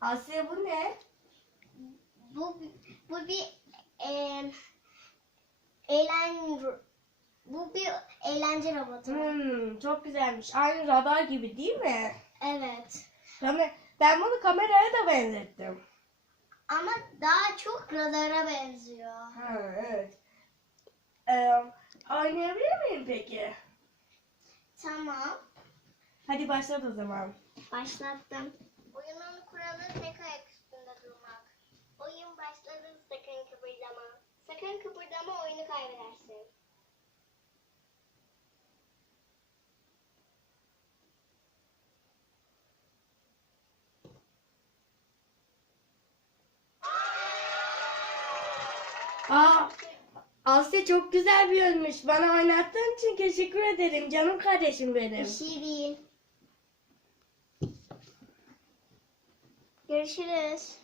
Asya bu ne? Bu bu bir e, eğlen bu bir eğlence robotu. Hmm, çok güzelmiş. Aynı radar gibi değil mi? Evet. Ben, ben bunu kameraya da benzettim. Ama daha çok radara benziyor. Ha, evet. Ee, oynayabilir miyim peki? Tamam. Hadi başlat o zaman. Başlattım. Oyunun kuralı tek ayak üstünde durmak. Oyun başladı sakın kıpırdama. Sakın kıpırdama oyunu kaybedersin. Aa, Asya çok güzel bir oyunmuş. Bana oynattığın için teşekkür ederim. Canım kardeşim benim. Bir şey değil. Görüşürüz.